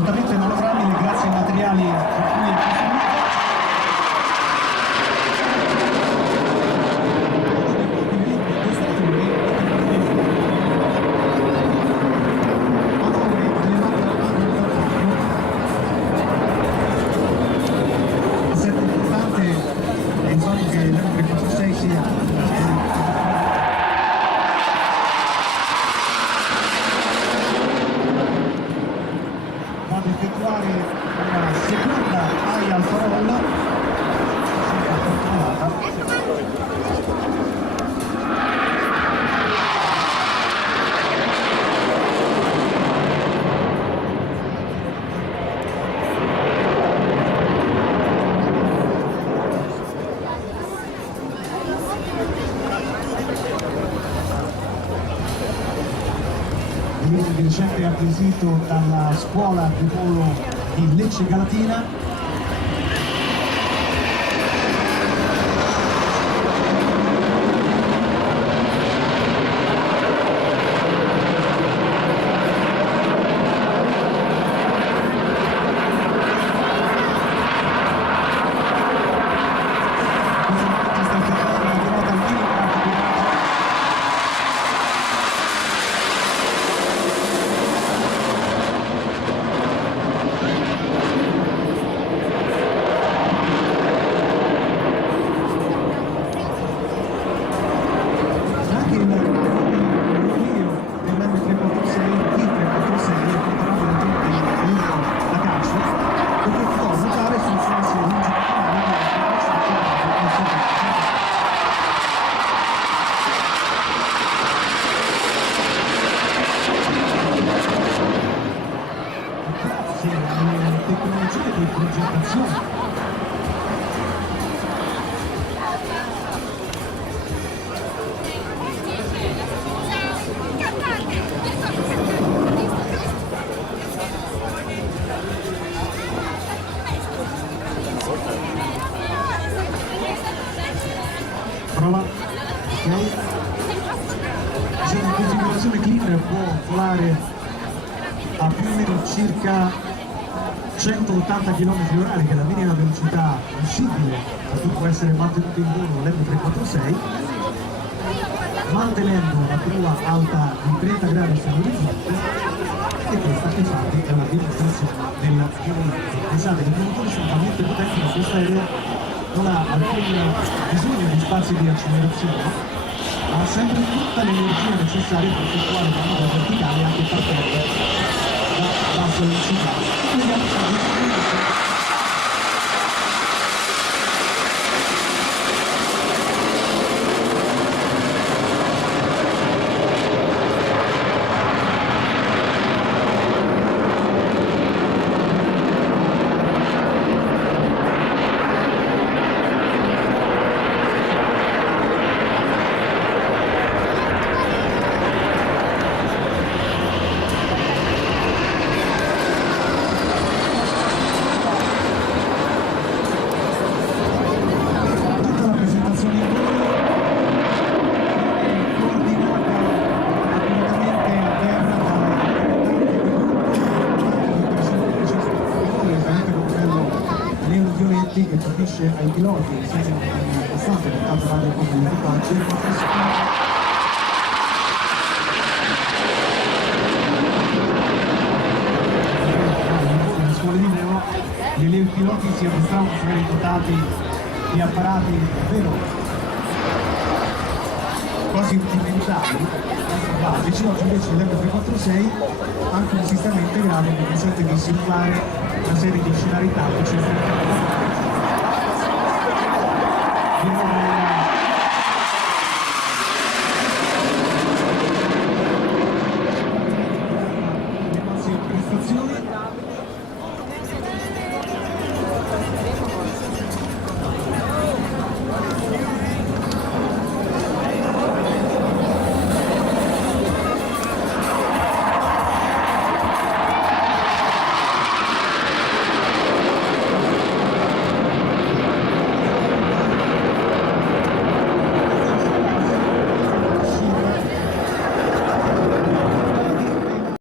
altamente manovrabile grazie ai materiali con cui è costruito. Vado a effettuare una seconda aia al farollo, di recente acquisito dalla scuola di volo di Lecce Galatina. Tecnologie di progettazione. Prova, ok. Diciamo, in configurazione clean può volare a più o meno circa 180 km/h, che è la minima velocità possibile per cui può essere mantenuto in volo l'M346, mantenendo la prua alta di 30 gradi sull'orizzonte, e questa infatti è una dimostrazione del movimento. Pensate che i motori sono talmente potenti che questo aereo non ha alcun bisogno di spazi di accelerazione, ma ha sempre tutta l'energia necessaria per effettuare una manovra verticale anche partendo da bassa velocità. Che capisce ai piloti, nel senso che è abbastanza portato radio come l'equipaggio. Nelle scuole di neo i piloti si addestravano su essere dotati di apparati davvero quasi rudimentali, basici. Oggi invece l'M346 ha anche un sistema integrato che consente di simulare una serie di scenari tattici